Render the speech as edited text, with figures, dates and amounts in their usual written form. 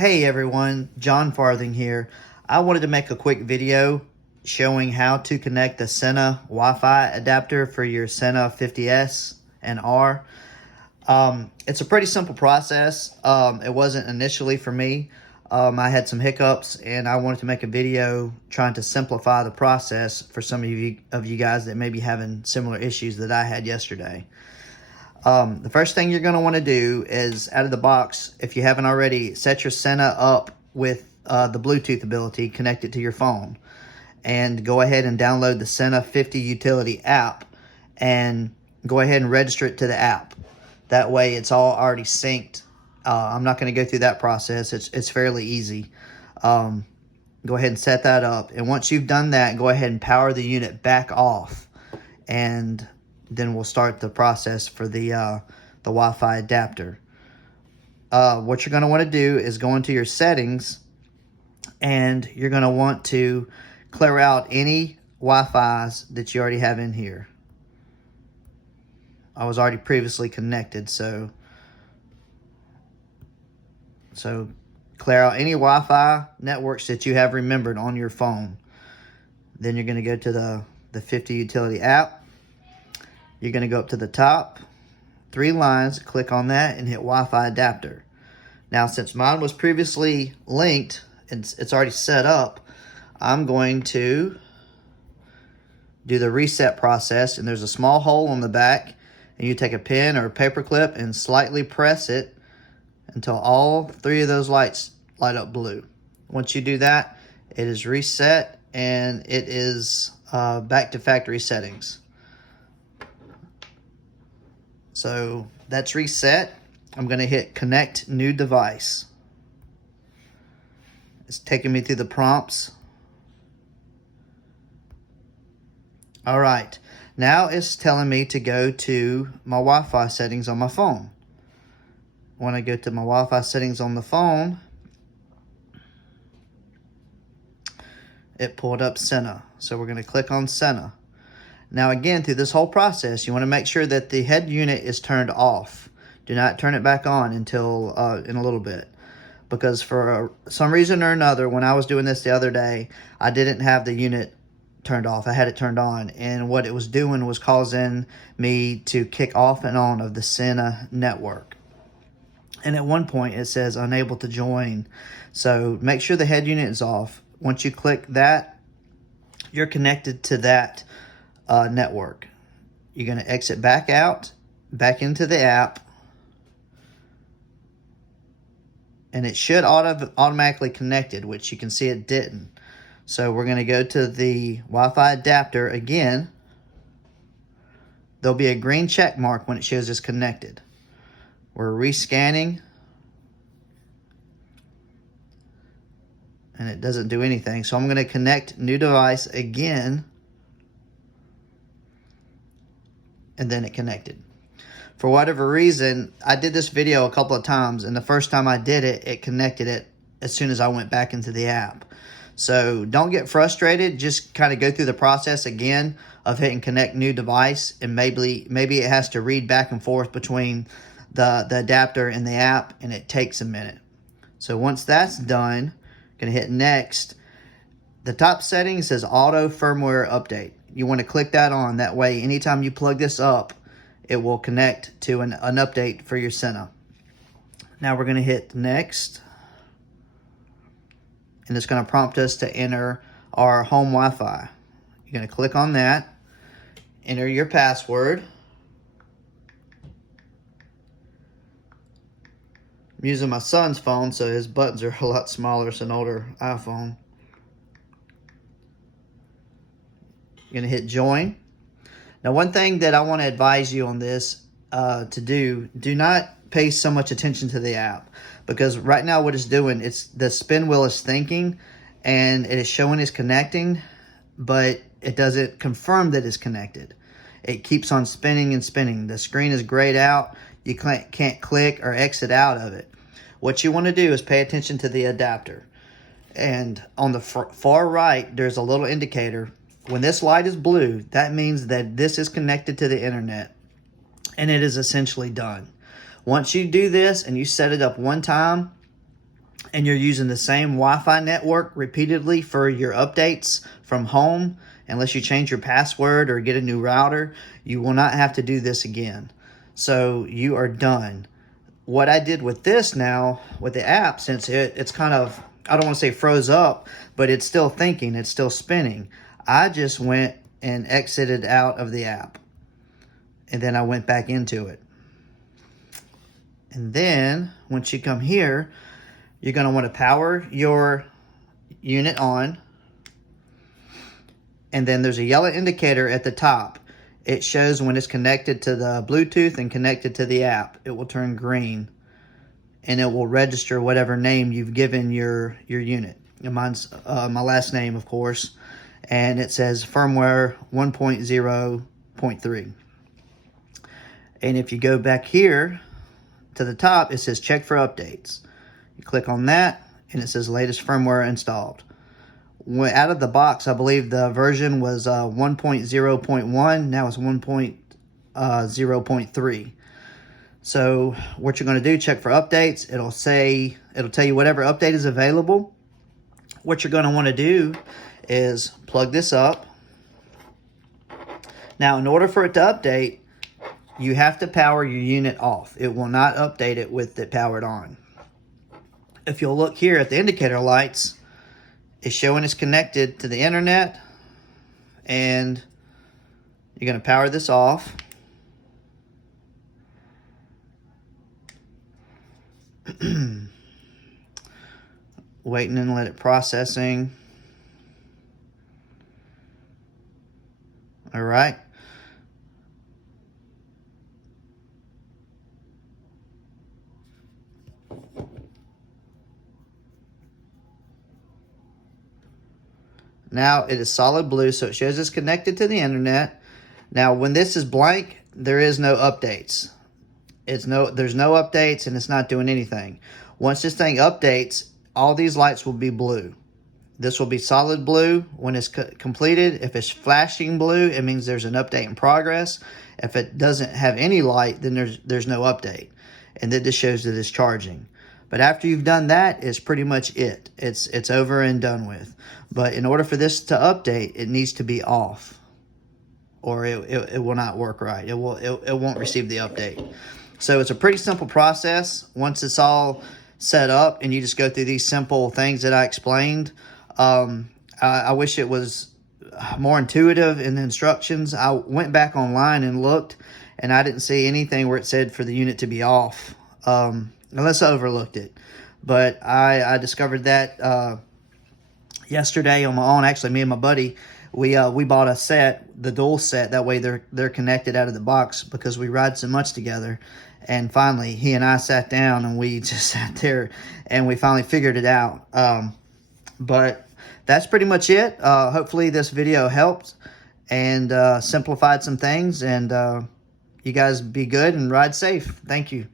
Hey everyone, John Farthing here. I wanted to make a quick video showing how to connect the Sena Wi-Fi adapter for your Sena 50S and R. It's a pretty simple process. It wasn't initially for me. I had some hiccups and I wanted to make a video trying to simplify the process for some of you guys that may be having similar issues that I had yesterday. The first thing you're going to want to do is, out of the box, if you haven't already, set your Sena up with the Bluetooth ability, connect it to your phone, and go ahead and download the Sena 50 utility app and go ahead and register it to the app. That way it's all already synced. I'm not going to go through that process. It's fairly easy. Go ahead and set that up, and once you've done that, go ahead and power the unit back off, and then we'll start the process for the Wi-Fi adapter. What you're going to want to do is go into your settings, and you're going to want to clear out any Wi-Fis that you already have in here. I was already previously connected, so clear out any Wi-Fi networks that you have remembered on your phone. Then you're going to go to the 50 utility app. You're going to go up to the top, 3 lines, click on that, and hit Wi-Fi adapter. Now, since mine was previously linked, it's already set up, I'm going to do the reset process, and there's a small hole on the back, and you take a pen or a paper clip and slightly press it until all 3 of those lights light up blue. Once you do that, it is reset, and it is back to factory settings. So that's reset. I'm going to hit connect new device. It's taking me through the prompts. All right, now it's telling me to go to my Wi-Fi settings on my phone. When I go to my Wi-Fi settings on the phone, it pulled up Sena. So we're going to click on Sena. Now again, through this whole process, you want to make sure that the head unit is turned off. Do not turn it back on until in a little bit. Because for some reason or another, when I was doing this the other day, I didn't have the unit turned off. I had it turned on. And what it was doing was causing me to kick off and on of the Sena network. And at one point, it says unable to join. So make sure the head unit is off. Once you click that, you're connected to that network. You're going to exit back out, back into the app, and it should automatically connected, which you can see it didn't. So we're going to go to the Wi-Fi adapter again. There'll be a green check mark when it shows it's connected. We're rescanning, and it doesn't do anything. So I'm going to connect new device again, and then it connected. For whatever reason, I did this video a couple of times, and the first time I did it, it connected it as soon as I went back into the app. So don't get frustrated. Just kind of go through the process again of hitting connect new device, and maybe it has to read back and forth between the adapter and the app, and it takes a minute. So once that's done, I'm going to hit next. The top setting says auto firmware update. You want to click that on. That way, anytime you plug this up, it will connect to an update for your Sena. Now we're going to hit next. And it's going to prompt us to enter our home Wi-Fi. You're going to click on that. Enter your password. I'm using my son's phone, so his buttons are a lot smaller. It's an older iPhone. You're going to hit join. Now, one thing that I want to advise you on this do not pay so much attention to the app, because right now what it's doing, it's the spin wheel is thinking and it is showing it's connecting, but it doesn't confirm that it's connected. It keeps on spinning and spinning. The screen is grayed out. You can't click or exit out of it. What you want to do is pay attention to the adapter. And on the far right, there's a little indicator. When this light is blue, that means that this is connected to the internet, and it is essentially done. Once you do this and you set it up one time, and you're using the same Wi-Fi network repeatedly for your updates from home, unless you change your password or get a new router, you will not have to do this again. So you are done. What I did with this now, with the app, since it's kind of, I don't want to say froze up, but it's still thinking, it's still spinning. I just went and exited out of the app. And then I went back into it. And then, once you come here, you're going to want to power your unit on. And then there's a yellow indicator at the top. It shows when it's connected to the Bluetooth and connected to the app. It will turn green. And it will register whatever name you've given your unit. And mine's my last name, of course. And it says firmware 1.0.3. And if you go back here to the top, it says check for updates. You click on that, and it says latest firmware installed. Out of the box, I believe the version was 1.0.1. Now it's 1.0.3. So what you're going to do, check for updates. It'll tell you whatever update is available. What you're going to want to do is plug this up. Now, in order for it to update, you have to power your unit off. It will not update it with it powered on. If you'll look here at the indicator lights, it's showing it's connected to the internet, and you're going to power this off. Waiting and let it processing. All right. Now it is solid blue, so it shows it's connected to the internet. Now when this is blank, there is no updates. There's no updates, and it's not doing anything. Once this thing updates, all these lights will be blue. This will be solid blue when it's completed. If it's flashing blue, it means there's an update in progress. If it doesn't have any light, then there's no update. And then this shows that it's charging. But after you've done that, it's pretty much it. It's over and done with. But in order for this to update, it needs to be off, or it will not work right. It won't receive the update. So it's a pretty simple process. Once it's all set up and you just go through these simple things that I explained, I wish it was more intuitive in the instructions. I went back online and looked, and I didn't see anything where it said for the unit to be off. Unless I overlooked it. But I discovered that yesterday on my own. Actually, me and my buddy, we bought a set, the dual set. That way they're connected out of the box because we ride so much together. And finally, he and I sat down and we just sat there and we finally figured it out. But that's pretty much it. Hopefully this video helped and simplified some things. And you guys be good and ride safe. Thank you.